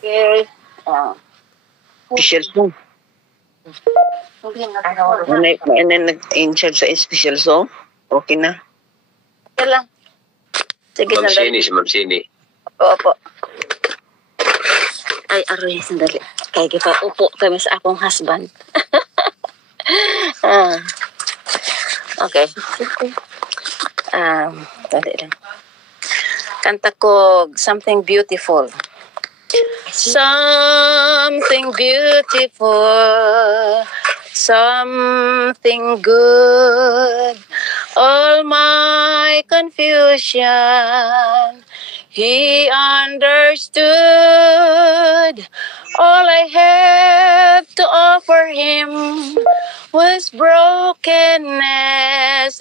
Okay. Special song. Ano nag-in-charge sa special song? Okay na. Okay lang. Sige, Ma'am sandali. Sini, si Ma'am Sini. Opo. Ay, aroy, sandali. Kaya kita upo kami sa akong husband. Okay. Dali lang. Kanta ko, Something Beautiful. Something beautiful, something good. All my confusion, he understood. All I have to offer him was brokenness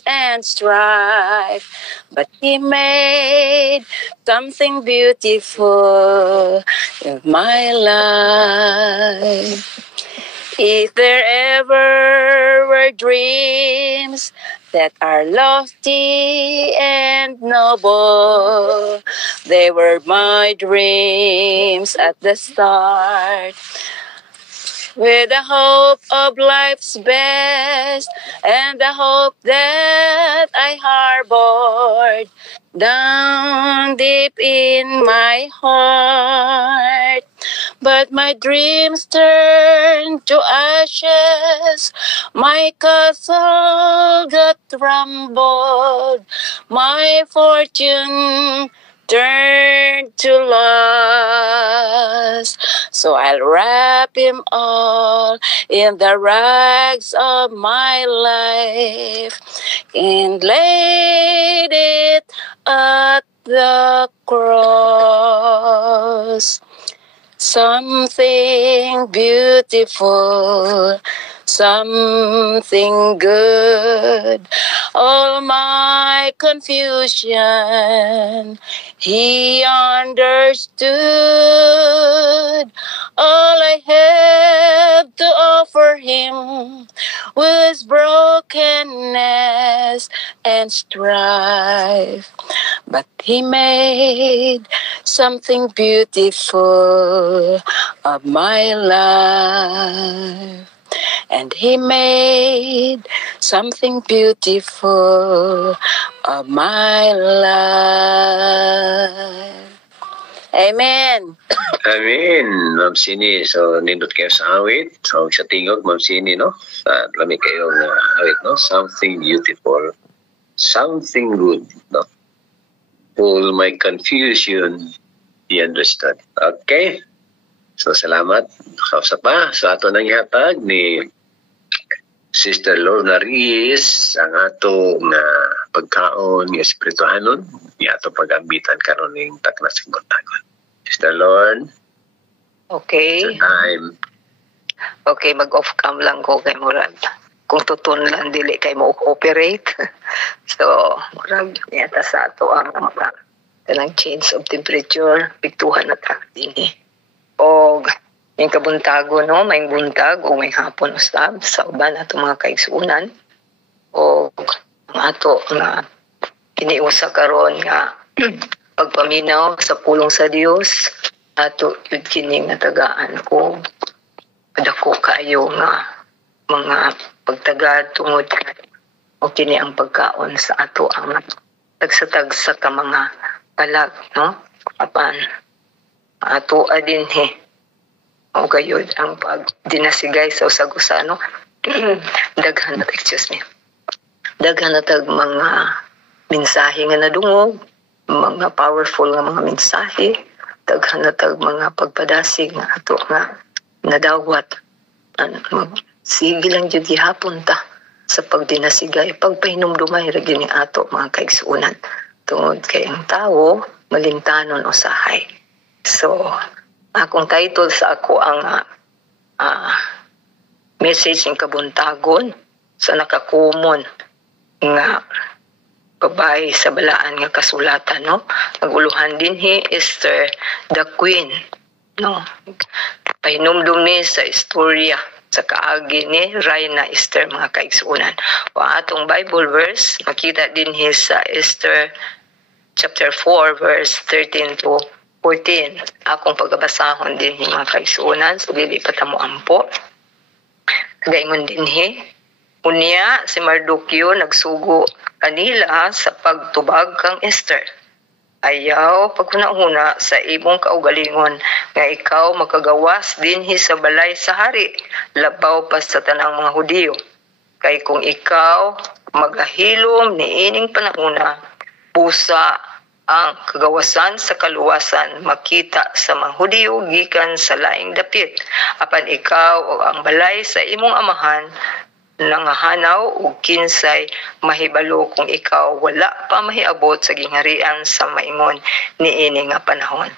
and strife, but he made something beautiful in my life. If there ever were dreams that are lofty and noble, they were my dreams at the start. With the hope of life's best and the hope that I harbored down deep in my heart. But my dreams turned to ashes, my castle got rumbled, my fortune turned to loss. So I'll wrap him all in the rags of my life and laid it at the cross. Something beautiful, something good. All my confusion, he understood. All I have to offer him was brokenness and strife. But he made something beautiful of my life. And he made something beautiful of my life. Amen. Amen, Ma'am Sini. So, nindot kayo sa awit. So, sa tingog, Ma'am Sini, no? Lami kayo na awit, no? Something beautiful. Something good, no? All my confusion, he understood. Okay? So, salamat. Kausa pa. So, ato nang ihatag ni Sister Lorna Reyes ang ato nga pagkaon ng espirituhanon ni ato pag-ambitan karon ning takna sa Gontagon. Sister Lorne. Okay. Time. Okay, mag-off cam lang ko kay Murad. Kung tutun lang, dili kay mo operate. So, Murad, yata sa ato ang mga kanang change of temperature, piktuhan na taktin eh. O, yung kabuntago, no? May buntag o may hapon usab sa uban ato mga kaigsuunan. O, ang ato na iniusa karon nga pagpaminaw sa pulong sa Dios ato yun kining natagaan ko kadako kayo nga mga pagtagad tungod o kini ang pagkaon sa ato ang tagsatagsa ka mga palag, no? Apan ato adin he o gayud ang pag dinasigay sa usag-usa, no? daghan na tag mga mensahe nga nadungog, mga powerful nga mga mensahe, daghan na tag mga pagpadasig nga ato nga nadawat. Sige lang jud gihapon ta sa pagdinasigay, pagpahinumdumay ra gini ato mga kaigsuunan tungod kay ang tawo malintanon usahay. So, akong title sa ako ang message ng kabuntagon sa nakakumon nga babae sa balaan nga kasulatan, no? Naguluhan din Esther the Queen, no? Pahinumdum ni sa istorya sa kaagi ni Reyna Esther mga kaigsuunan. O atong Bible verse, makita din sa Esther chapter 4 verse 13 to 14. Akong pagabasahon din mga kaigsuonan, so dili pa ta mo ampo. Gaingon din unya si Mardukyo nagsugo kanila sa pagtubag kang Esther. Ayaw pagkunahuna sa imong kaugalingon nga ikaw makagawas dinhi sa balay sa hari, labaw pa sa tanang mga Hudiyo. Kay kung ikaw magahilom ni ining panahuna, pusa ang kagawasan sa kaluwasan makita sa mga Hudiyo gikan sa laing dapit. Apan ikaw o ang balay sa imong amahan nangahanaw og kinsay mahibalo kung ikaw wala pa mahiabot sa gingharian sa maingon niini nga panahon.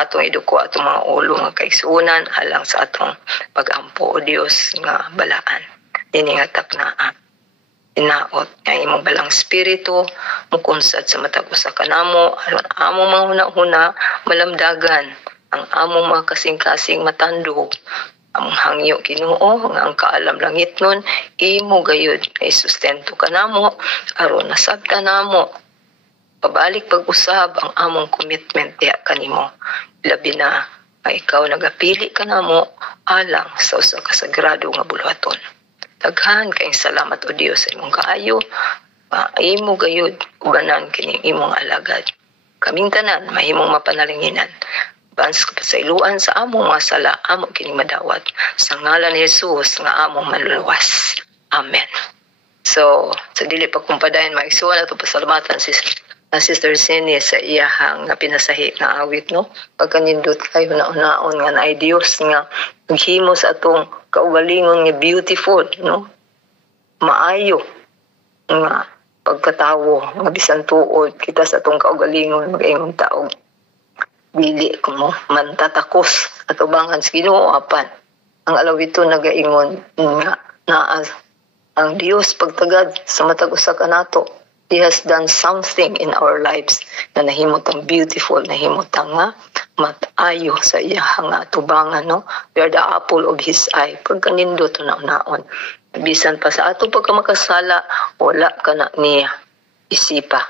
Atong iduko atong mga ulo nga kaigsuonan alang sa atong pagampo o Dios nga balaan. Ini nga taknaa. Inaot nga imong balang spiritu mukunsad sa matag usa kanamo aron among mga hunahuna malamdagan ang among mga kasing-kasing matandog. Ang hangyo Ginoo nga ang kaalam langit nun imo gayud kay sustento kanamo aron nasabta namo pabalik pag-usab ang among commitment diha kanimo, labi na nga ikaw nagapili kanamo alang sa usa ka sagrado nga buluhaton. Daghan kayong salamat o Dios sa imong kaayo, imo gayud ubanan kining imong alagad. Kaming tanan mahimong mapanalinginan. Bans kapasailuan sa among mga sala, amo kining madawat. Sa ngalan ni Jesus nga among manluluwas. Amen. So, sa dili pagkumpadayon maigsuon ato pasalamatan si Sister Sini sa iyahang nga pinasahi nga awit, no? Pagkanindot kayo na unaon nga naay Dios nga naghimo sa atong kaugalingon nga beautiful, no? Maayo nga pagkatawo nga bisan tuod kita sa atong kaugalingon mag-ingon taog dili ko mo mantatakos at ubangan sa Ginoo apan ang alawito nagaingon nga naa ang Dios pagtagad sa matag usa kanato. He has done something in our lives na nahimutang beautiful, nahimutang nga matayo sa iyahang atubangan, no? We are the apple of His eye. Pagkanindot na naon, bisan pa sa ato pagkamakasala, wala ka na niya isipa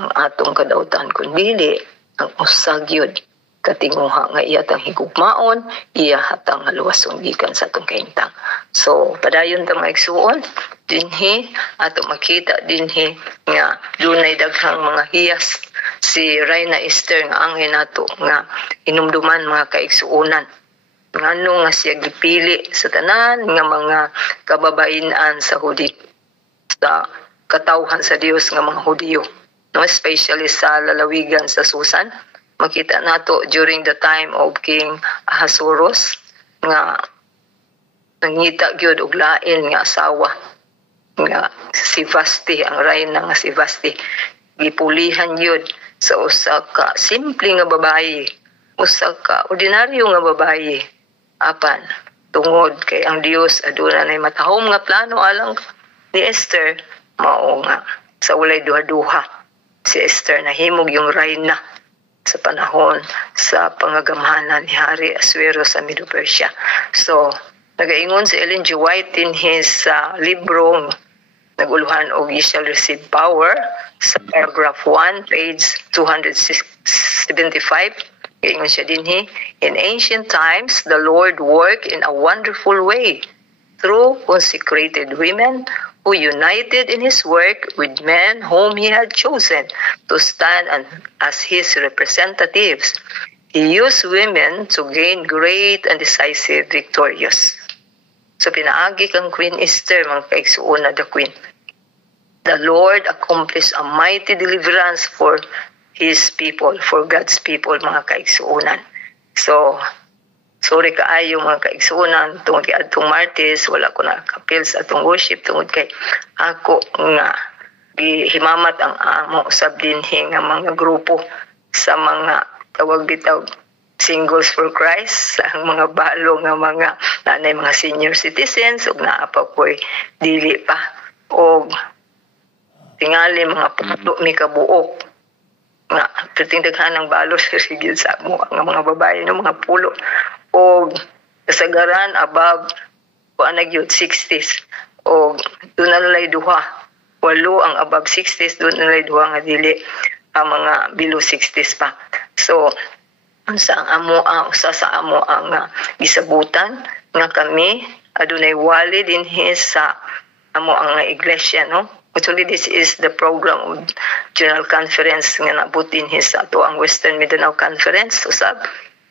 ang atong kadautan kundi ang usagyod katinguha nga iyatang higugmaon, iya hatang haluwason gikan sa atong kaintang. So, padayon ta maigsuon dinhi ato makita dinhi nga dunay daghang mga hiyas si Reyna Esther nga angay nato nga inumduman mga kaigsuonan. Ngano nga siya gipili sa tanan nga mga kababainan sa Hudiyo, sa katawhan sa Dios nga mga Hudiyo, no, especially sa lalawigan sa Susan. Makita nato during the time of King Ahasuerus nga nangita gyud og lain nga asawa nga si Vasti, ang reyna nga si Vasti. Gipulihan yun sa usa ka simple nga babayi, usa ka ordinaryo nga babayi. Apan tungod kay ang Dios aduna nay matahom nga plano alang ni Esther, mao nga sa walay duha-duha si Esther nahimog yung reyna sa panahon sa pangagamhanan ni Hari Asuero sa Medo Persia. So, nagaingon si Ellen G. White in his libro Naguluhan og Ye Shall Receive Power sa paragraph 1, page 275. Gaingon siya dinhi, in ancient times, the Lord worked in a wonderful way through consecrated women who united in His work with men whom He had chosen to stand as His representatives. He used women to gain great and decisive victorious. So pinaagi kang Queen Esther, mga kaigsuona the Queen. The Lord accomplished a mighty deliverance for His people, for God's people, mga kaigsuonan. So, sorry kaayo mga kaigsuonan, tungod kay atong Martes, wala ko nakapil sa atong worship, tungod kay ako nga gihimamat ang amo usab dinhi nga mga grupo sa mga tawag bitaw Singles for Christ, ang mga balo nga mga nanay mga senior citizens ug naa pa ko'y dili pa og tingali mga pulo mi kabuok nga pertingdaghan ng balo sa sigil sa mo nga mga babae no mga pulo og kasagaran above kuanag yun 60s og doon nalay duha walo ang above 60s doon nalay duha nga dili ang mga below 60s pa. So unsa ang amo ang usa sa amo ang gisabutan nga kami adunay wali dinhi sa amo ang iglesia, no? Actually, this is the program of General Conference nga nabot dinhi sa ato ang Western Mindanao Conference usab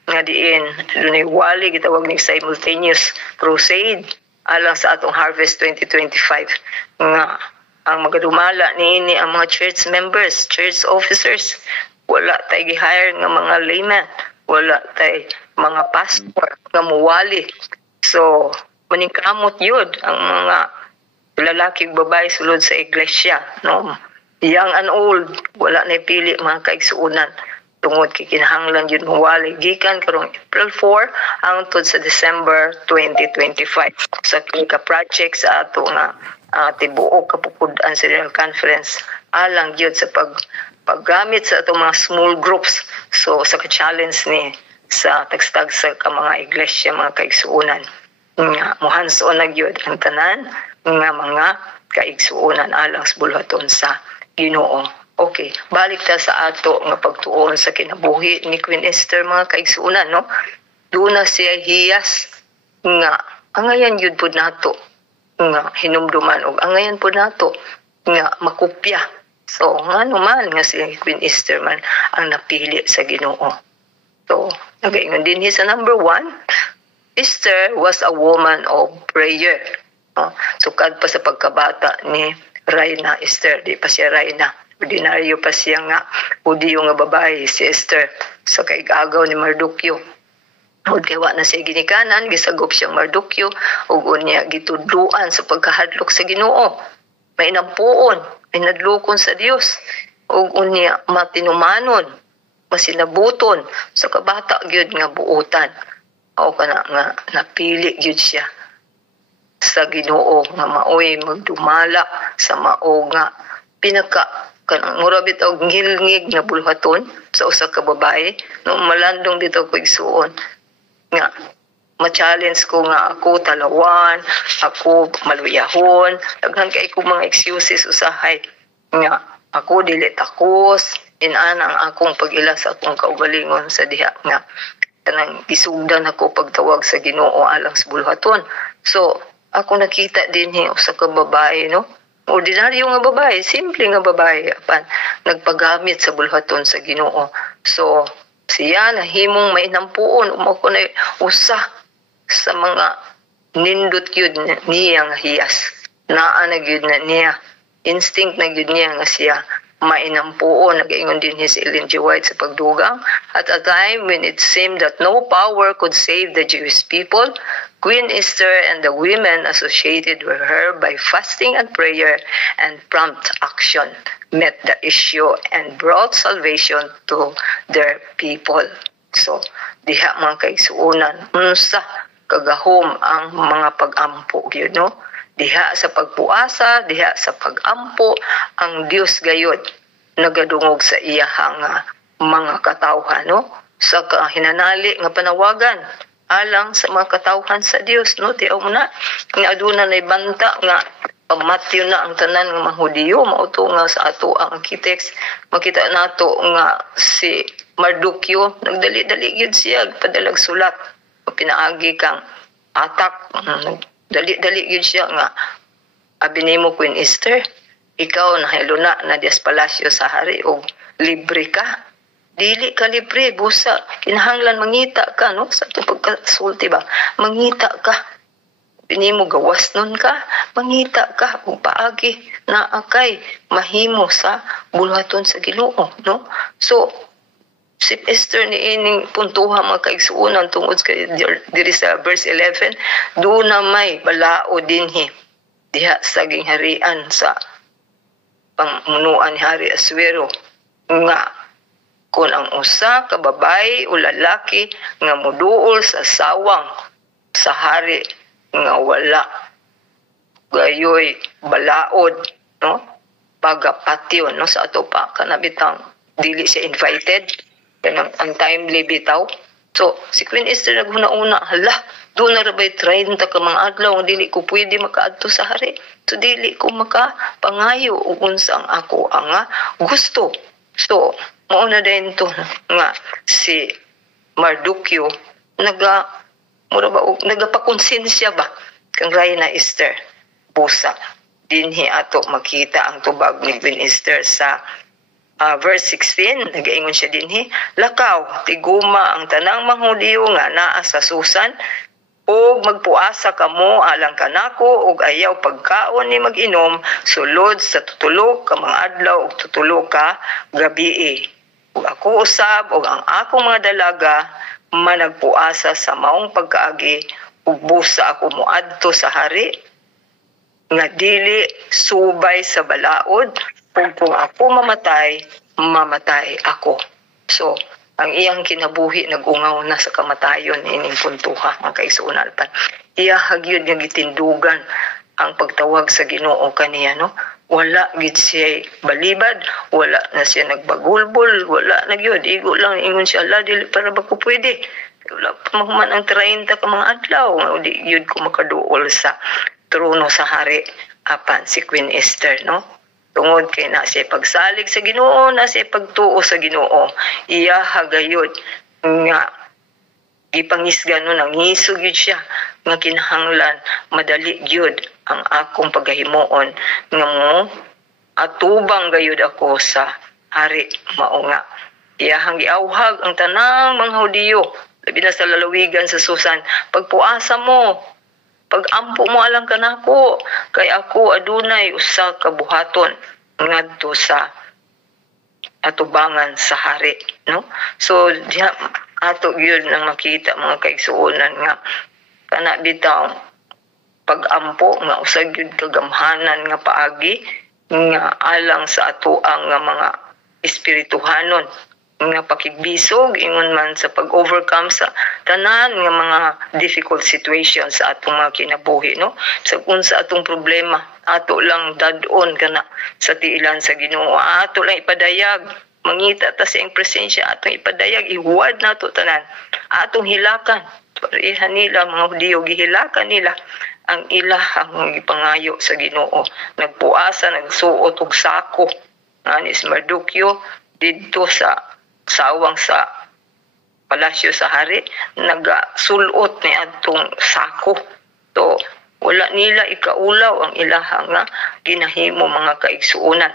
nga diin adunay wali gitawag ni simultaneous crusade alang sa atong Harvest 2025 nga ang magadumala niini ang mga church members, church officers. Wala tay gi-hire nga mga layman, wala tay mga pastor nga muwali. So maningkamot yun ang mga lalaki babae sulod sa iglesia, no? Young and old, wala na pili mga kaigsuunan tungod kay kinahanglan yun muwali gikan karong April 4 hangtod sa December 2025 sa ka project sa ato nga tibuok kapukudan sa General Conference alang gyud sa paggamit sa atong mga small groups. So sa ka-challenge ni sa tagstag sa mga iglesia mga kaigsuunan nga muhanson na gyud ang tanan nga mga kaigsuunan alang sa bulhaton sa Ginoo. Okay, balik ta sa ato nga pagtuon sa kinabuhi ni Queen Esther mga kaigsuunan, no? Doon na siya hiyas nga angayan yun po nato nga hinumduman og angayan po nato nga makupya. So nga naman nga si Queen Esther man ang napili sa Ginoo. So nagaingon din sa number 1, Esther was a woman of prayer. Sukad pa sa pagkabata ni Reyna Esther, di pa siya Reyna. Ordinaryo pa siya nga Hudiyo nga babae si Esther sa kaigagaw ni Mardukyo. Ug kay wa na siya ginikanan, gisagop siyang Mardukyo ug unya gitudluan sa pagkahadlok sa Ginoo. May nampuon, may nadlukon sa Dios ug unya matinumanon, masinabuton sa kabata gyud nga buotan. O kana nga napili gyud siya sa Ginoo nga maoy magdumala sa mao nga pinaka kanang mura bitaw ngilngig na bulhaton sa usa ka babae no malandong dito ko igsuon nga ma-challenge ko nga ako talawan, ako maluyahon, daghan kay ko mga excuses usahay nga ako dili takos inana ang akong pag-ila sa akong kaugalingon sa diha nga kanang gisugdan ako pagtawag sa Ginoo alang sa bulhaton. So ako nakita din usa ka babae, no? Ordinaryo nga babae, simple nga babae, apan nagpagamit sa bulhaton sa Ginoo. So siya nahimong may nampuon umako na usa sa mga nindot gyud niya nga hiyas. Naa na gyud na niya, instinct na gyud niya nga siya mainampuon. Nagaingon din si Ellen G. White sa pagdugang, at a time when it seemed that no power could save the Jewish people, Queen Esther and the women associated with her by fasting and prayer and prompt action met the issue and brought salvation to their people. So, diha mga kaigsuunan, unsa kagahom ang mga pag-ampo yun, no? Diha sa pagpuasa, diha sa pag-ampo, ang Dios gayod nagadungog sa iyahang mga katawhan, no? Sa kahinanali nga panawagan alang sa mga katawhan sa Dios, no? Tiaw mo na nga aduna nay banta nga pamatyo na ang tanan nga mga Hudiyo, mauto nga sa ato ang architects, makita nato nga si Mardukyo nagdali-dali gyud siya padalag sulat, pinaagi kang atak, dali-dali gyud siya nga abinimo Queen Esther, ikaw nahiluna na Dias Palacio sa hari og libre ka. Dili ka libre, busa. Kinahanglan mangita ka, no? Sa itong pagkasulti ba? Mangita ka. Pinimo gawas nun ka, mangita ka. Kung paagi na akay mahimo sa bulhaton sa Ginoo, no? So, si Esther ni ining puntuha mga kaigsuunan tungod kay diri sa verse 11, doon na may balao dinhi diha sa gingharian sa pamunuan ni Hari Asuero nga kung ang usa ka babae o lalaki nga moduol sa sawang sa hari nga wala gayoy balaod, no? Pagapatyon, no? Sa ato pa kanabitang dili siya invited kanang untimely bitaw. So si Queen Esther naghuna-una, hala doon na rabay 30 ka mga adlaw dili ko pwede makaadto sa hari, so dili ko makapangayo ug unsa ang ako ang gusto. So mao na din to nga si Mardukyo nagapakonsensya ba kang Reyna Esther busa dinhi ato makita ang tubag ni Queen Esther sa verse 16. Nagaingon siya dinhi, lakaw tiguma ang tanang mga Hudiyo nga naa sa Susan og magpuasa kamo alang kanako og ayaw pagkaon ni mag-inom sulod sa tutulog ka mga adlaw og tutulog ka gabii. Ug ako usab og ang akong mga dalaga managpuasa sa maong pagkaagi ug busa ako moadto sa hari nga dili subay sa balaod ug kung ako mamatay ako. So ang iyang kinabuhi nagungaw na sa kamatayon ining puntuha ang kaigsuonan. Iya hagyod nga gitindugan ang pagtawag sa Ginoo kaniya, no? Wala gid siya balibad, wala na siya nagbagulbol, wala na gyud igo lang ingon siya, Allah dili para ba ko pwede. Wala pa mahuman ang 30 ka mga adlaw nga di gyud ko makaduol sa trono sa hari apan si Queen Esther, no? Tungod kay na siya pagsalig sa Ginoo, na siya pagtuo sa Ginoo, iya hagayod nga ipangisgan no nangisog yun siya nga kinahanglan madali gyud ang akong paghimuon nga mo atubang gayud ako sa hari mao nga iyahang giawhag ang tanang mga Hudiyo labi na sa lalawigan sa Susan, pagpuasa mo, pagampo mo alang kanako kay ako adunay usa ka buhaton ngadto sa atubangan sa hari, no? So diha ato gyud nang makita mga kaigsuonan nga kana bitaw pagampo nga usag gyud kagamhanan nga paagi nga alang sa atoang nga mga espirituhanon nga pakigbisog ingon man sa pag-overcome sa tanan nga mga difficult situations sa atong mga kinabuhi, no? Sa unsa atong problema ato lang dadon kana sa tiilan sa Ginoo, ato lang ipadayag, mangita ta sa iyang presensya, atong ipadayag, ihuwad nato tanan, atong hilakan. Pareha nila mga Hudiyo, gihilakan nila ang ilahang gipangayo sa Ginoo, nagpuasa, nagsuot og sako anis Mardukyo didto sa sawang sa palasyo sa hari, nagasulot ni adtong sako. So wala nila ikaulaw ang ilahang nga ginahimo mga kaigsuonan.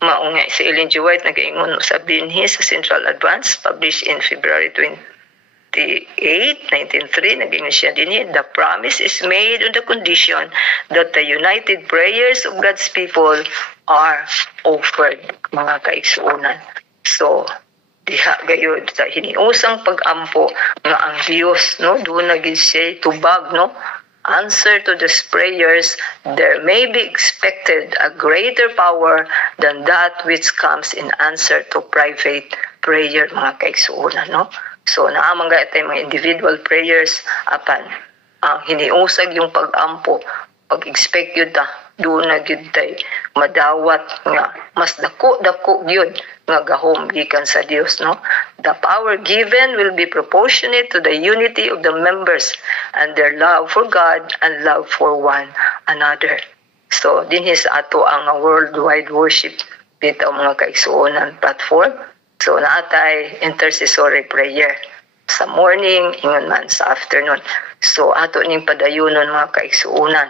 Mao nga si Ellen G. White nagaingon sa binhi sa Central Advance published in February 28, 1903, naging siya din, the promise is made on the condition that the united prayers of God's people are offered, mga kaigsuonan. So, diha gayud sa hiniusang pagampo nga ang Dios, no, doon naging siya tubag, no, answer to these prayers, there may be expected a greater power than that which comes in answer to private prayer, mga kaigsuonan, no? So naamang gayat ay mga individual prayers apan ang hiniusag yung pagampo, pag-expect yun ta doon na gyud tay madawat nga mas dako gyud nga gahom gikan sa Dios, no? The power given will be proportionate to the unity of the members and their love for God and love for one another. So dinhi sa ato ang worldwide worship bitaw mga kaigsuonan platform. So naatay intercessory prayer sa morning, ingon man sa afternoon. So ato ning padayunon mga kaigsuonan.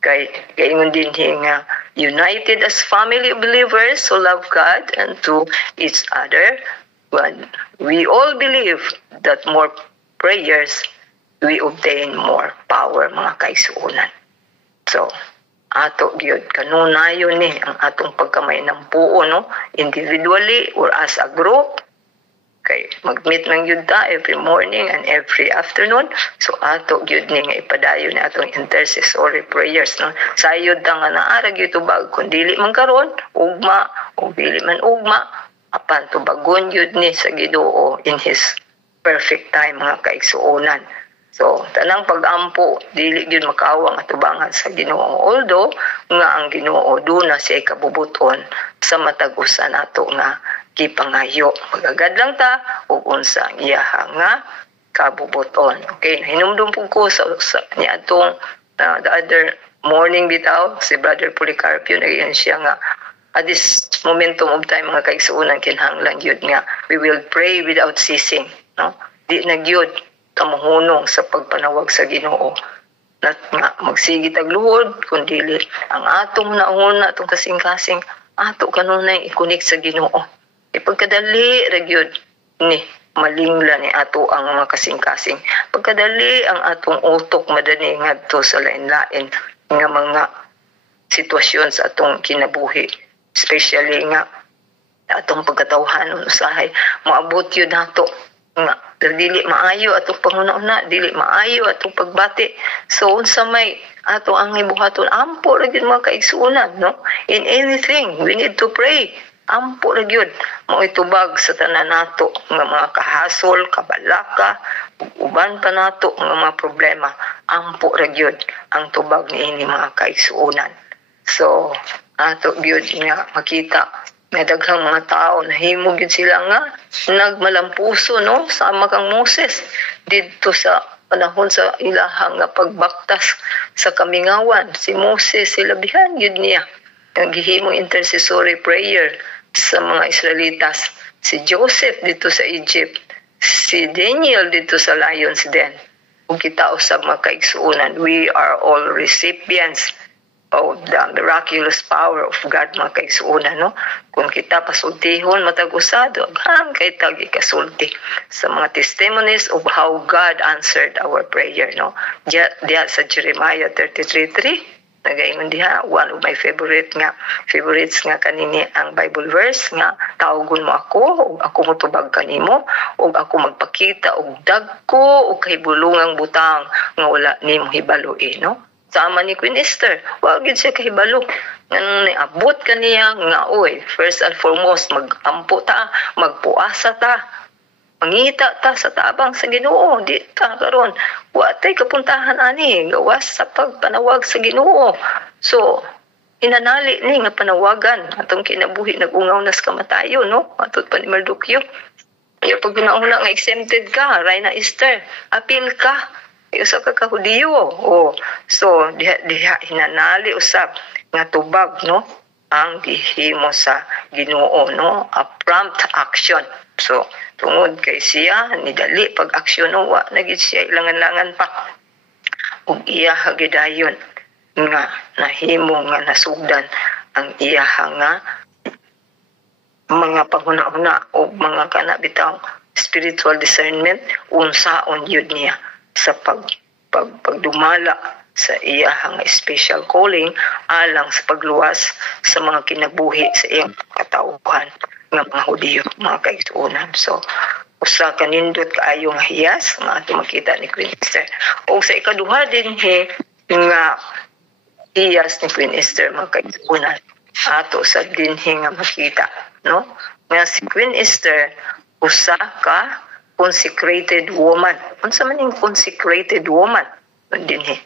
Kay ingon din nga united as family of believers who love God and to each other. When we all believe that more prayers, we obtain more power, mga kaigsuonan. So ato gyud kanunayon ni ang atong pagkamay ng puo, no, individually or as a group. Kay mag-meet man gyud ta every morning and every afternoon. So ato gyud ni nga ipadayon ni atong intercessory prayers, no. Sayod ta nga naara gyud tubag kun dili man karon ugma o dili man ugma apan tubagon gyud ni sa Ginoo in his perfect time, mga kaigsuonan. So, tanang pag-ampo, dili gyud makawang atubangan sa Ginoo. Although, nga ang Ginoo, doon na siya kabubuton sa matag-usan nato nga kipangayo. Magagad lang ta, ug unsa ang iyaha nga kabubuton. Okay, hinumdum po ko sa niya atong the other morning bitaw, si Brother Policarpio, naging siya nga, at this momentum of time, mga kaigsuonan, kinahanglan yun nga, we will pray without ceasing. no? Di nagyod kamuhunong sa pagpanawag sa Ginoo na nga magsigit ag luhod kundi ang atong nauna atong kasing-kasing ato kanunay i-connect sa Ginoo. Ipagkadali ra gyud ni malingla ni ato ang mga kasing-kasing. Pagkadali ang atong utok madani ngadto sa lain-lain nga mga sitwasyon sa atong kinabuhi, especially nga atong pagkatawhanon usahay maabot yun nato nga dili maayo atong panguna-una, dili maayo atong pagbati. So unsa may ato ang ibuhaton ampo ra gyud mga kaigsuonan, no? In anything we need to pray. Ampo ra gyud mo itubag sa tanan nato nga mga kahasol, kabalaka, uban pa nato nga mga problema. Ampo ra gyud ang tubag niini mga kaigsuonan. So ato gyud nga makita nga daghang mga tao nahimo gyud sila nga nagmalampuso, no, sama kang Moses didto sa panahon sa ilahang nga pagbaktas sa kamingawan. Si Moses silabihan gyud niya ang gihimong intercessory prayer sa mga Israelitas. Si Joseph dito sa Egypt, si Daniel dito sa Lions Den. Kung kita usab mga kaigsuonan, we are all recipients of the miraculous power of God mga kaigsuonan, no? Kung kita pasultihon matag usado aghan kay tagi kasulti sa mga testimonies of how God answered our prayer, no? Diya sa Jeremiah 33:3 nagaingon diha, one of my favorites nga kanini ang Bible verse nga tawgon mo ako ug ako motubag kanimo ug ako magpakita og dagko ug kahibulungang butang nga wala nimo hibaloi, no? Sama ni Queen Esther, wag gid siya kahibalo nganong niabot kaniya nga oy, first and foremost magampo ta, magpuasa ta, mangita ta sa tabang sa Ginoo. Di ta karon wa tay kapuntahan ani gawas sa pagpanawag sa Ginoo. So inanali ni nga panawagan atong kinabuhi nagungaw nas kamatayon, no? Atot pa ni Mardukyo. Kaya pag ginauna nga exempted ka, Rayna Esther, apil ka. Usa ka Hudiyo. Oh, so diha hinanali usab nga tubag, no, ang gihimo sa Ginoo, no, a prompt action. So tungod kay siya nidali pag aksyon, no, wa na gid siya ilangan-langan pa ug iya hagidayon nga nahimo nga nasugdan ang iya nga mga panghuna-huna o mga kanabitaw spiritual discernment unsaon yun niya sa pagdumala sa iyang special calling alang sa pagluwas sa mga kinabuhi sa iyang katauhan ng mga Hudiyo, mga kaigsuonan. So usa ka nindot kaayo nga hiyas nga ato makita ni Queen Esther. O sa ikaduha din nga hiyas ni Queen Esther, mga kaigsuonan, ato sa dinhi nga makita, no, nga si Queen Esther usa ka consecrated woman. Unsa man ning consecrated woman? Dinhi.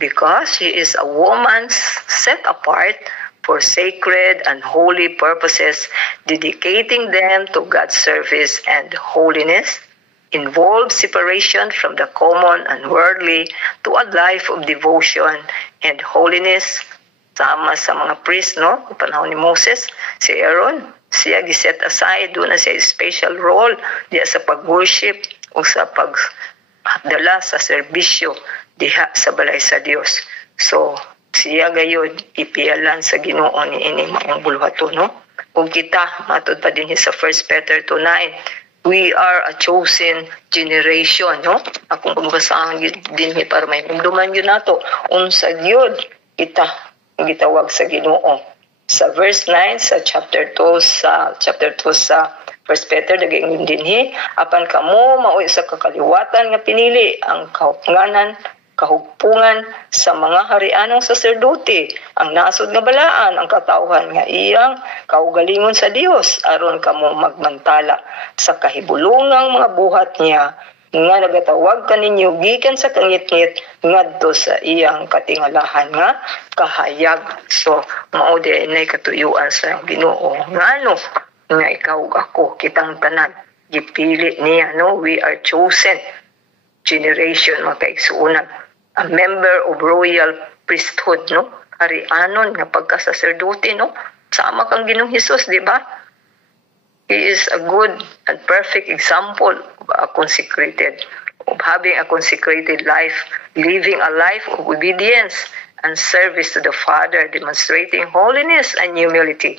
Because she is a woman set apart for sacred and holy purposes, dedicating them to God's service and holiness, involves separation from the common and worldly to a life of devotion and holiness. Sama sa mga priest, no? Panahon ni Moses, si Aaron, siya giset aside, doon na siya special role diya sa pag-worship o sa pagdala sa serbisyo diha sa balay sa Dios. So siya gayud ipialan sa Ginoo ni ini maong bulhaton, no? Kung kita matod pa din sa 1 Peter 2:9, we are a chosen generation, no? Akong pagbasahan din para may dumduman yun nato unsa gyud kita gitawag sa Ginoo. Sa verse 9 sa chapter 2 sa 1 Peter daging dinhi, apan kamo mao sa kakaliwatan nga pinili ang kahugpungan sa mga harianong saserdote, ang nasod nga balaan, ang katawhan nga iyang kaugalingon sa Dios aron kamo magmantala sa kahibulungang mga buhat niya nga nagatawag kaninyo gikan sa kangit-ngit ngadto sa iyang katingalahan nga kahayag. So mao di ay katuyuan sa Ginoo ngano nga ikaw ako kitang tanan gipili niya, no? We are chosen generation, mga kaigsuonan, a member of royal priesthood, no? Harianon nga pagkasaserdote, no? Sama kang Ginoong Hesus, di ba? He is a good and perfect example of having a consecrated life, living a life of obedience and service to the Father, demonstrating holiness and humility,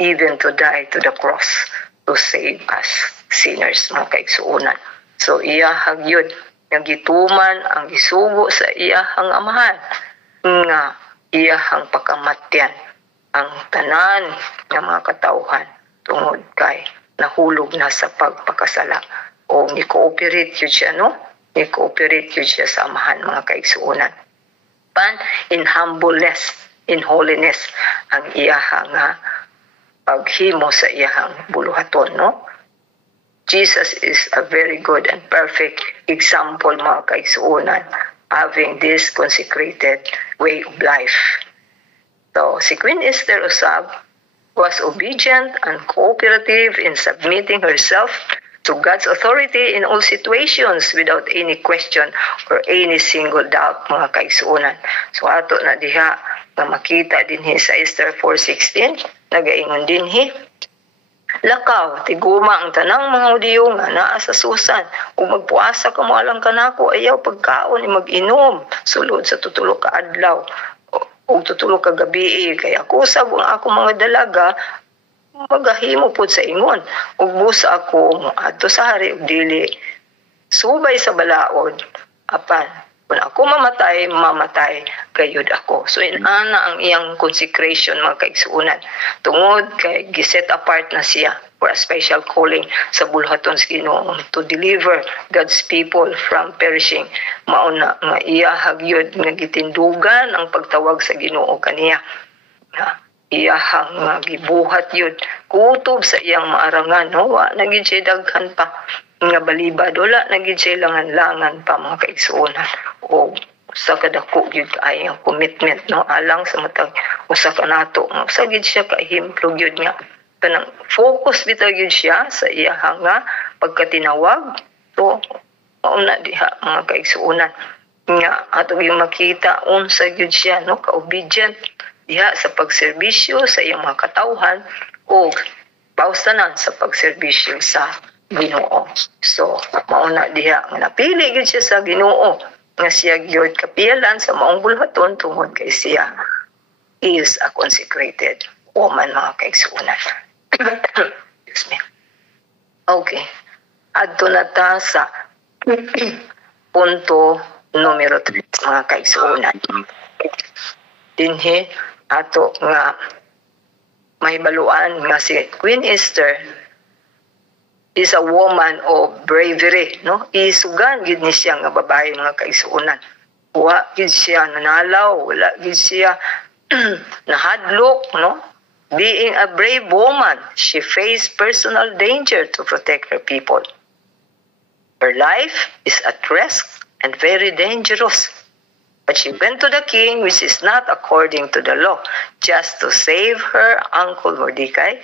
even to die to the cross to save us sinners, mga kaigsuunan. So iyahag yun, nagituman ang gisugo sa iyahang amahan, nga iyahang pagkamatyan ang tanan ng mga katauhan tungod kay nahulog na sa pagpakasala. O ni-cooperate yun siya, no? Ni-cooperate yun siya sa amahan, mga kaigsuunan. In humbleness, in holiness, ang iyahang paghimo sa iyahang buluhaton, no? Jesus is a very good and perfect example, mga kaigsuunan, having this consecrated way of life. So, si Queen Esther usab was obedient and cooperative in submitting herself to God's authority in all situations without any question or any single doubt, mga kaigsuunan. So ato na diha na makita dinhi sa Esther 4:16, nagaingon dinhi, lakaw, tiguma ang tanang mga Hudiyo nga naa sa Susan, ug magpuasa ka mo alang kanako, ayaw pagkaon ni mag-inom sulod sa tutulo ka adlaw o tutulo ka gabi, kay ako sab ang ako mga dalaga magahimo pud sa ingon, ug busa ako adto sa hari ug dili subay sa balaod, apan kung ako mamatay gayud ako. So inana ang iyang consecration, mga kaigsuunan, tungod kay giset apart na siya for a special calling sa buluhaton sa Ginoo to deliver God's people from perishing. Mauna nga iya hagyod nga gitindugan ang pagtawag sa Ginoo kaniya. Iyahang nga gibuhat yun kutob sa iyang maarangan, no? Wa nagid siya daghan pa nga balibad, wala nagid siya langan-langan pa, mga kaigsuunan, o sa kadako yun ay ang commitment, no? Alang sa matag usa ka nato, usa gid siya kahimplog yun nga kanang focus bitaw yun siya sa iyahang nga pagkatinawag. So mauna diha, mga kaigsuunan, nga ato yung makita unsa yun siya, no? Ka-obedient diha sa pagserbisyo sa iyang mga katawhan o pausanan sa pagserbisyo sa Ginoo. So mauna diha nga napili gyud siya sa Ginoo nga siya gyud kapiyalan sa maong buluhaton tungod kay siya is a consecrated woman, mga kaigsuunan. Excuse me. Okay. Adto na ta sa punto numero 3, mga kaigsuunan. Dinhi ato nga mahibaluan nga si Queen Esther is a woman of bravery, no? Isugan gid ni siya nga babae, mga kaigsuunan. Wa gid siya nanalaw, wala gid siya nahadlok, no? Being a brave woman, she faced personal danger to protect her people. Her life is at risk and very dangerous. But she went to the king, which is not according to the law, just to save her uncle Mordecai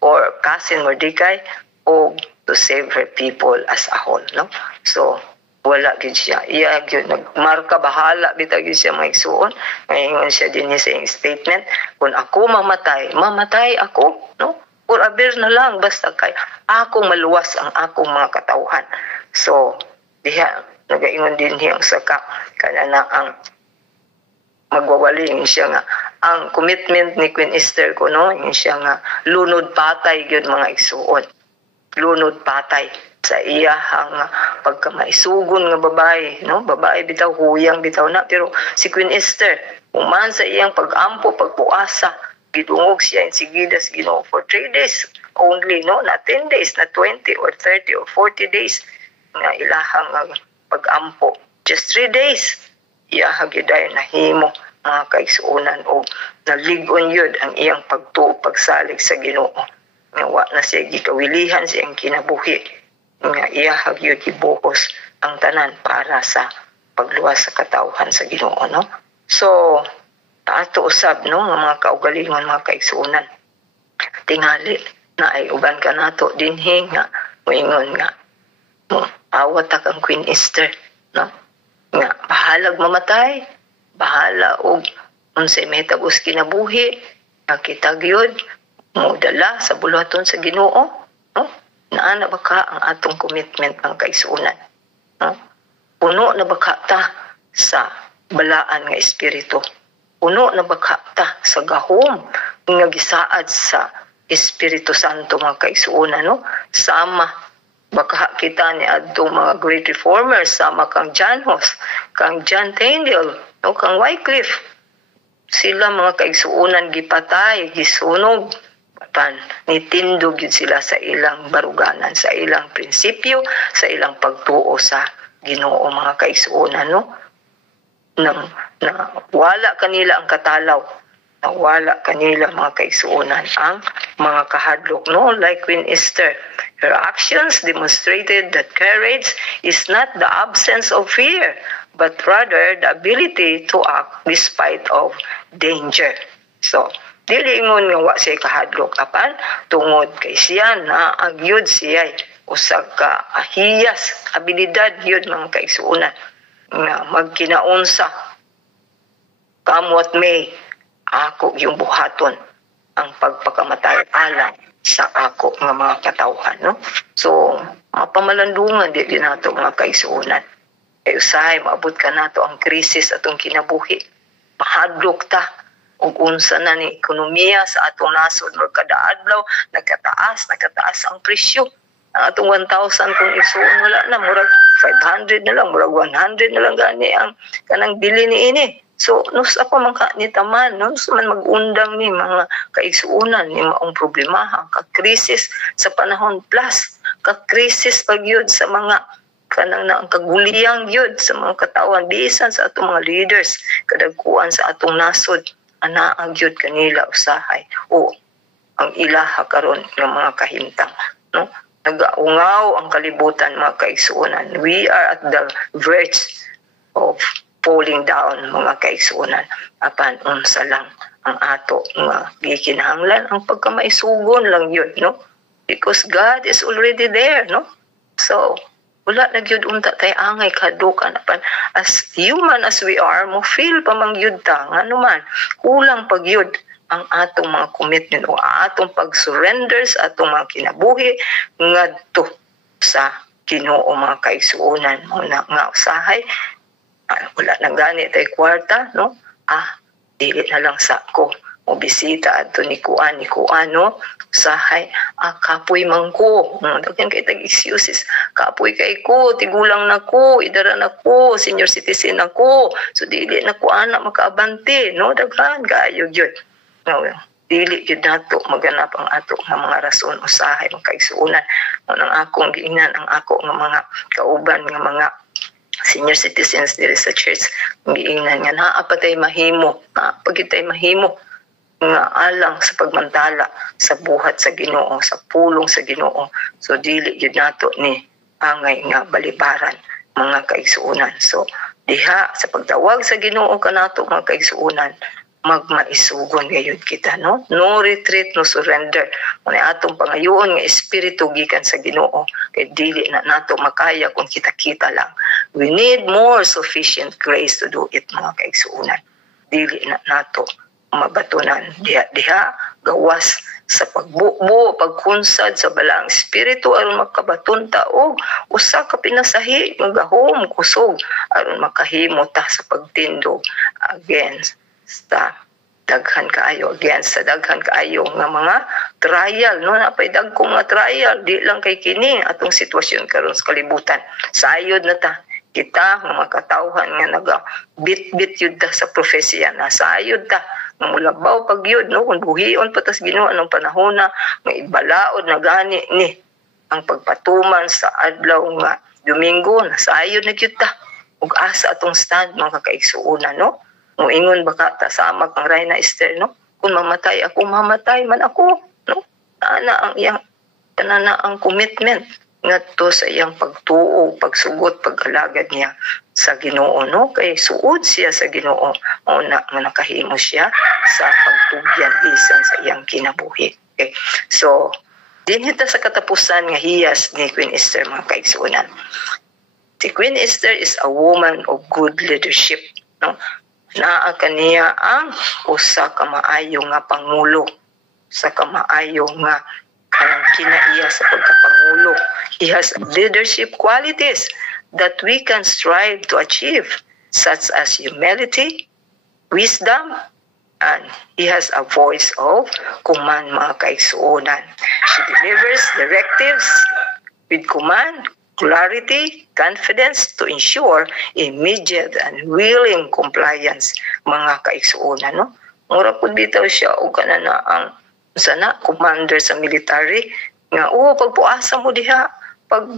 or cousin Mordecai, o to save her people as a whole, no? So wala gid siya, iya gyud nagmarka bahala bitaw gyud siya, mga igsuon. Ngayon siya din sa iyang statement, kung ako mamatay ako, no? Or aber na lang, basta kay ako maluwas ang akong mga katawhan. So diha nagaingon din niya sa kanana ang magwawaling siya nga ang commitment ni Queen Esther ko, no? Yung siya nga lunod patay gyud, mga igsuon, lunod patay sa iya ang pagkamaisugon nga babae, no? Babae bitaw, huyang bitaw na, pero si Queen Esther uman sa iyang pag-ampo, pagpuasa, gidungog siya in sigidas Ginoo for 3 days only, no? Not 10 days, not 20 or 30 or 40 days nga ilahang pag-ampo. Just 3 days iyahag yun dahil nahimo, mga kaigsuunan, o naligon yun ang iyang pagtuo, pagsalig sa Ginoo. Nga wa na siya gikawilihan siyang kinabuhi, nga iyahag yun ibuhos ang tanan para sa pagluwas sa katawhan sa Ginoo, no? So ato usab, no, nga mga kaugalingon, mga kaigsuunan, tingali na ay uban ka nato dinhi nga moingon nga awat kang Queen Esther, no? Nga bahalag mamatay, bahala og unsay mahitagos kinabuhi, nga kita gyud mo dala sa buluhaton sa Ginoo, no? Naana ba ka ang atong commitment ang kaigsuonan? No? Puno na ba ka ta sa balaan nga espiritu? Puno na ba ka ta sa gahom nga gisaad sa Espiritu Santo mga kaigsuonan, no? Sama baka kita ni adtong mga great reformers, sama kang John Hus, kang John Tyndale, no? Kang Wycliffe. Sila mga kaigsuonan gipatay, gisunog, pan nitindog yun sila sa ilang baruganan, sa ilang prinsipyo, sa ilang pagtuo sa Ginoo mga kaigsuonan, no? Na wala kanila ang katalaw, na wala kanila mga kaigsuonan ang mga kahadlok, no? Like Queen Esther, her actions demonstrated that courage is not the absence of fear, but rather the ability to act despite of danger. So, dili ingon nga wa siya kahadlok apan tungod kay siya na agyud siya usa ka ahiyas, abilidad yun mga kaigsuonan nga magkinaunsa come what may, ako yung buhaton ang pagpakamatay alang sa ako nga mga katawhan, no? So, mapamalandungan di nato mga kaigsuonan. Kay usahay maabot ka nato ang krisis atong kinabuhi. Mahadlok ta ug unsa na ni ekonomiya sa atong nasod murag kada adlaw nagkataas ang presyo. Ang atong 1,000 kung isuon wala na murag 500 na lang, murag 100 na lang gani ang kanang bili ni ini. So, nus ako man ka ni taman, nus man mag-undang ni mga kaigsuonan ni maong problemahan, ka-krisis sa panahon plus, ka-krisis pagyud sa mga kanang na ang kaguliyang yun sa mga katawan, bisan sa atong mga leaders, kadagkuan sa atong nasod, anaang yun kanila usahay, o ang ilaha karon ng mga kahimtang, no? Nagaungaw ang kalibutan mga kaigsuonan. We are at the verge of falling down mga kaigsuonan. Apan unsa lang ang ato nga gikinahanglan ang pagkamaisugon lang yun, no? Because God is already there, no? So wala na gyud unta tay angay kadukan apan as human as we are mo feel pa man gyud ta nganuman kulang pag yun ang atong mga commitment o atong pag-surrender sa atong mga kinabuhi ngadto sa Ginoo mga kaigsuonan mo na nga usahay wala nang gani tay kwarta, no? Dili na lang sa ko mo bisita adto ni kuan no? Usahay kapoy man ko, daghan kay tag excuses, kapoy kay ko, tigulang na ko, idara na ko, senior citizen na ko, so dili na ko anak makaabante, no? Daghan kaayo gyud. No, dili gyud nato maganap ang ato nga mga rason usahay mga kaigsuonan nang akong giingnan ang ako nga mga kauban nga mga senior citizens diri sa church giingnan nga naa pa tay mahimo pagitay mahimo nga alang sa pagmantala sa buhat sa Ginoo, sa pulong sa Ginoo. So dili gyud nato ni angay nga balibaran mga kaigsuonan. So diha sa pagtawag sa Ginoo kanato mga kaigsuonan magmaisugon gayud kita, no? No retreat, no surrender. Kung atong pangayoon nga espiritu gikan sa Ginoo, kay dili na nato makaya kung kita-kita lang. We need more sufficient grace to do it, mga kaigsuonan. Dili na nato mabatunan diha gawas sa pagbubo, pagkunsad sa balang espiritu aron makabaton ta og usa ka pinasahi nga gahom kusog aron makahimo ta sa pagtindog against sa daghan kaayo against sa daghan kaayo nga mga trial, no? Napay dagkong mga trial di lang kay kini atong sitwasyon karon sa kalibutan. Sayod na ta kita nga makatawhan nga naga bit-bit yun ta sa profesya na sayod ta nga mulabaw pag yun, no? Kung buhion patas Ginoo anong panahon na nga ibalaod na gani ni ang pagpatuman sa adlaw nga Domingo na sayod na gyud ta ug asa atong stand mga kaigsuonan, no? Moingon baka ta sama kang Reyna Esther, no? Kung mamatay ako, mamatay man ako, no? Ana ang iyang tanana ang commitment ngadto sa iyang pagtuo, pagsugot, pag-alagad niya sa Ginoo, no? Kay suod siya sa Ginoo, una nga nakahimo siya sa pagtugyan bisan sa iyang kinabuhi. Okay? So, dinhita sa katapusan nga hiyas ni Queen Esther mga kaigsuonan. Si Queen Esther is a woman of good leadership, no? Naa kaniya ang usa ka maayo nga pangulo, sa kamaayo nga kanang kinaiya sa pagkapangulo. He has leadership qualities that we can strive to achieve, such as humility, wisdom, and he has a voice of command, mga kaigsuonan. She delivers directives with command, clarity, confidence to ensure immediate and willing compliance, mga kaigsuonan. No? Mura po bitaw siya o kanana ang sana commander sa military nga pagpuasa mo diha, pag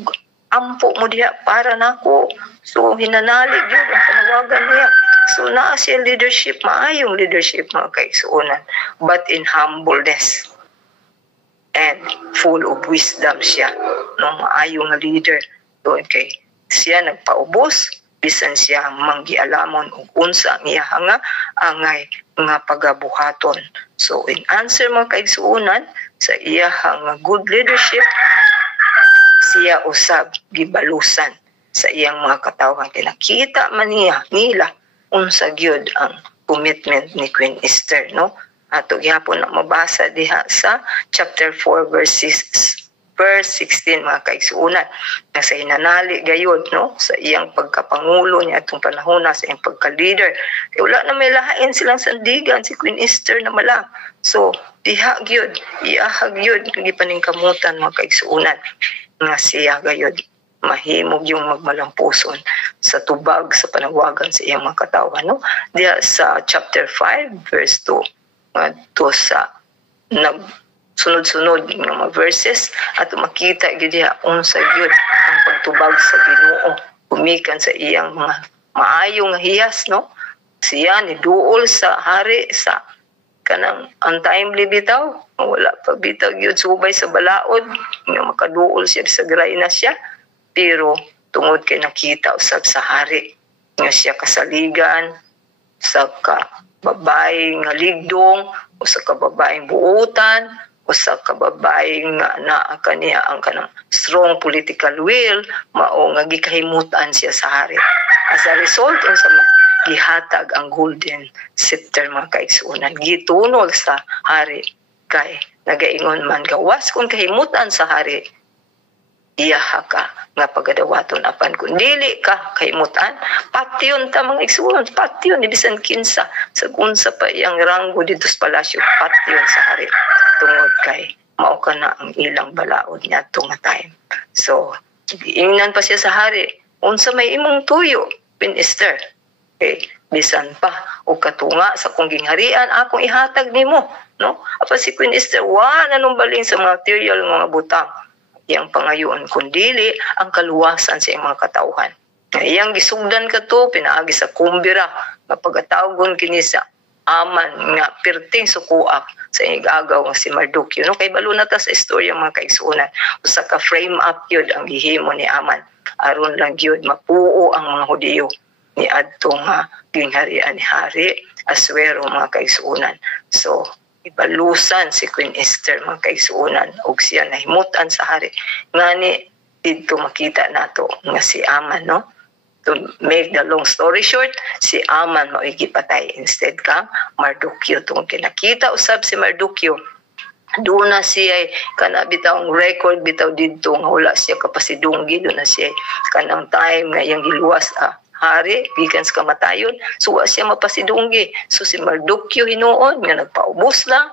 ampo mo diha para nako. So hinanalig yun ang panawagan niya. So naa siya leadership, maayong leadership, mga kaigsuonan, but in humbleness and full of wisdom siya, no, maayong leader. So okay, siya nagpaubos bisan siya manggialamon ug unsa ang iya nga angay nga pagabuhaton. So in answer, mga kaigsuonan, sa iya nga good leadership, siya usab gibalusan sa iyang mga katawhan. Kinakita man nila unsa gyud ang commitment ni Queen Esther, no? Ato gyapon na mabasa diha sa chapter 4 verse 16, mga kaigsuonan, na sa hinanali gayud, no, sa iyang pagkapangulo niya atong panahon, sa iyang pagka-leader. Kaya wala na may lahain silang sandigan si Queen Esther na mala. So diha gyud, iahag gyud gipaningkamutan, mga kaigsuonan, nga siya gayud mahimog yung magmalampuson sa tubag sa panawagan sa iyang mga katawan, no? Diya sa chapter 5 verse 2 to sa sunod-sunod ng mga verses at makita gyud diha unsa gyud ang pagtubag sa Ginoo kumikan sa iyang mga maayong hiyas, no? Siya ni duol sa hari sa kanang untimely bitaw, wala pa bitaw gyud subay sa balaod nga makaduol siya sa gray na siya. Pero tungod kay nakita usab sa hari nga siya kasaligan sa babae nga ligdong o sa kababaeng buutan o sa kababae nga naa kaniya ang kanang strong political will, mao nga gikahimutan siya sa hari. As a result, unsa man gihatag ang golden scepter, mga kaigsuonan, gitunol sa hari kay nagaingon man gawas kung kahimutan sa hari, iyaha ka nga pagadawaton apan kung dili ka kaimutan, patyon ta, mga igsuon, patyon ni bisan kinsa sa unsa pa iyang ranggo dito sa palasyo, patyon sa hari tungod kay mao ka na ang ilang balaod niya atong time. So giingnan pa siya sa hari, unsa may imong tuyo, Queen Esther? Okay, bisan pa o katunga sa kong gingharian akong ihatag nimo, no? Apa si Queen Esther wa nanong baling sa material mga butang iyang pangayoon, kundili ang kaluwasan sa iyang mga katawhan. Iyang gisugdan kato pinaagi sa kumbira nga pagatawgon kini sa Aman nga perting sukuak sa iyang agaw nga si Mardochio, no? Kay balo na ta sa istorya, mga kaigsuonan, usa ka frame up yun ang gihimo ni Aman aron lang yun mapuo ang mga Hudiyo ni adto nga gingharian ni hari Aswero, mga kaigsuonan. So ibalusan si Queen Esther, mga kaigsuonan, og siya nahimutan sa hari. Ngani dito makita nato nga si Aman, no? To make the long story short, si Aman mao gipatay instead kang Mardochio. Tungod kinakita usab si Mardochio, doon na siya kana bitawng record bitaw dito nga wala siya kapasidunggi, doon na siya kanang time nga iyang giluwas hari gikan sa kamatayon, so wa siya mapasidunggi. So si Mardochio hinuon nga nagpaubos lang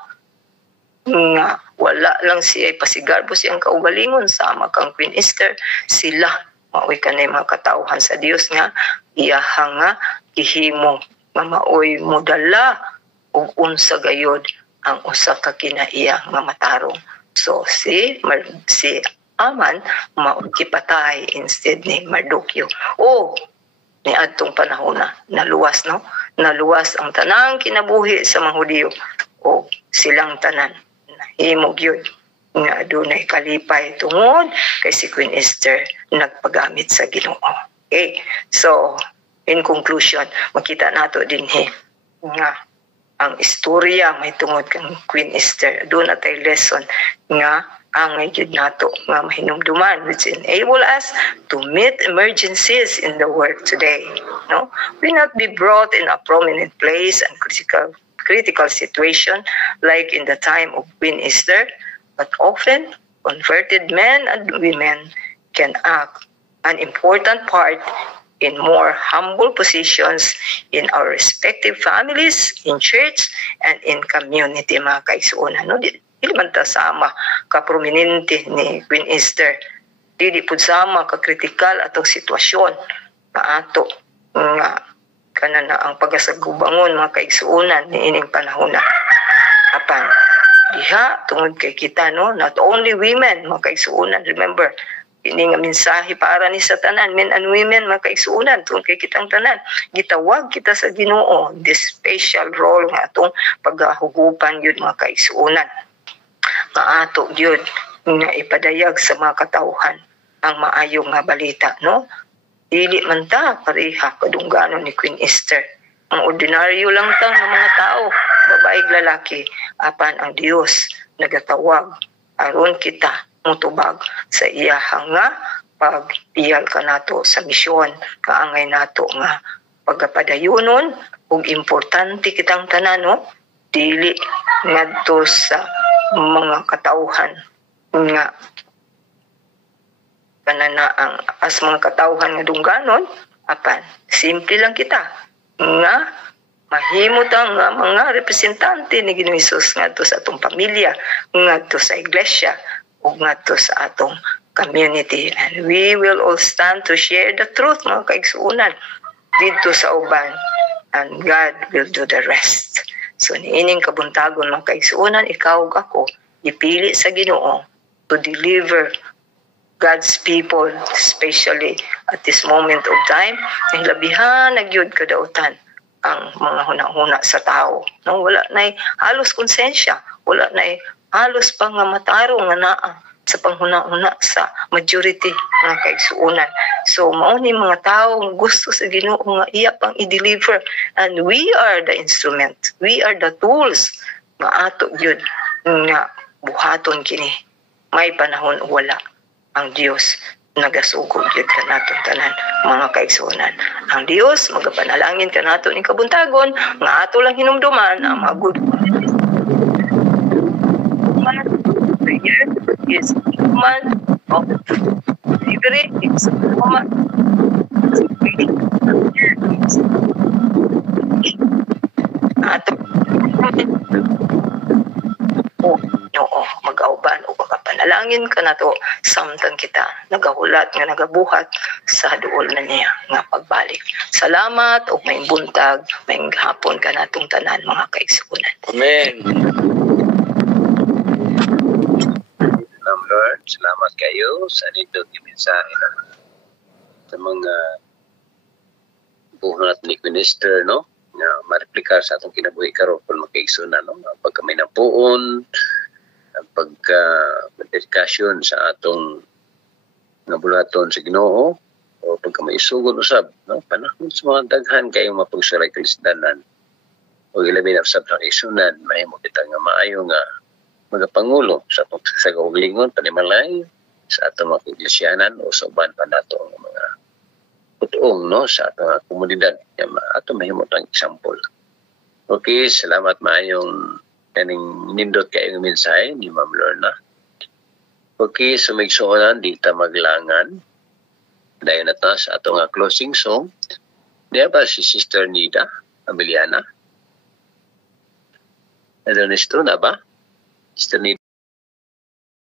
nga wala lang siya pasigarbo siyang kaugalingon sama kang Queen Esther, sila maoy kanay mga katawhan sa Dios nga iyaha nga gihimo nga maoy modala og unsa gayod ang usa ka kinaiya nga matarong. So si Aman mao gipatay instead ni Mardochio. Ni adtong panahon na naluwas, no? Naluwas ang tanang kinabuhi sa mga Hudiyo o silang tanan nahimog yun nga adunay kalipay tungod kay si Queen Esther nagpagamit sa Ginoo. Okay, so in conclusion, makita nato din nga ang istorya may tungod kang Queen Esther, doon na tayo lesson nga ang ngayon nato nga mahinumduman which enable us to meet emergencies in the world today. No, we not be brought in a prominent place and critical situation like in the time of Queen Esther, but often converted men and women can act an important part in more humble positions in our respective families, in church, and in community, mga kaigsuonan. No? Di man ta sama ka-prominente ni Queen Esther. Di po sama ka-kritikal atong sitwasyon na ato nga kanana ang pagasagubangon, mga kaigsuonan ni ining panahon na. Apan, diha, tungod kay kita, no? Not only women, mga kaigsuonan, remember, ini nga mensahe para ni sa tanan, men and women, mga kaigsuonan, tungod kay kitang tanan. Gitawag kita sa Ginoo, this special role nga atong paghugupan yun, mga kaigsuonan. Maato yun, nga ipadayag sa mga katauhan ang maayong nga balita, no? Dili man ta pareha kadungganon ni Queen Esther. Ang ordinaryo lang ta ng mga tao, babaeng lalaki, apan ang Dios nagatawag aron kita mutubag sa iyahang nga pagpiyal kanato sa misyon, kaangay nato nga pagapadayunon ug importante kitang tanan, no? Dili ngadto sa mga katauhan nga kanana ang as mga katauhan nga dungganon, apan simple lang kita nga mahimo ta nga mga representante ni Ginoong Hesus ngadto sa atong pamilya, ngadto sa iglesia ug ngadto sa atong community, and we will all stand to share the truth, mga kaigsuonan, didto sa uban, and God will do the rest. So niining kabuntagon, mga kaigsuonan, ikaw ug ako ipili sa Ginoo to deliver God's people, especially at this moment of time, ay labihan nagyud kadautan ang mga hunahuna sa tao. No, wala na halos konsensya, wala na halos pang matarong nga naa sa panghuna-huna sa majority ng kaigsuonan. So mao ni mga tao gusto sa Ginoo nga iya pang i-deliver, and we are the instrument, we are the tools nga ato yun nga buhaton kini. May panahon wala ang Dios nagasugod yun ka natin tanan, mga kaigsuonan. Ang Dios magapanalangin ka nato ni kabuntagon nga ato lang hinumduman ang mga good qualities. The year is month of delivery, it's woman. Ato oo, mag-auban o panalangin ka na to samtang kita nagahulat nga nagabuhat sa duol na niya nga pagbalik. Salamat o may buntag, may hapon ka natong tanan, mga kaigsuonan. Amen. Lord, salamat kayo sa nindot yung mensahe sa mga buhat ni Queen Esther, no? Na ma-replika sa atong kinabuhi karon kung makaigsunan, no? Pagka may napuon, ang pagka-dedikasyon sa atong nabulaton sa Ginoo, o pagka may isugod usab, no? Panahon sa mga daghan kayong mapagsulay Kristiyanan, o ilabi na usab sa kaigsunan, mahimo kita nga maayo nga magapangulo sa atong sa kaugalingon, panimalay, sa atong mga iglesianan o sa uban pa nato ang mga putuong, no, sa atong komunidad. Ato mahimo tang example. Okay, salamat maayong kaning nindot kayong mensahe ni Ma'am Lorna. Okay, sumigsuonan dita maglangan. Dayon na ta sa atong closing song. Diya ba si Sister Nida Ameliana? Ano nisto na ba? Sister Nida?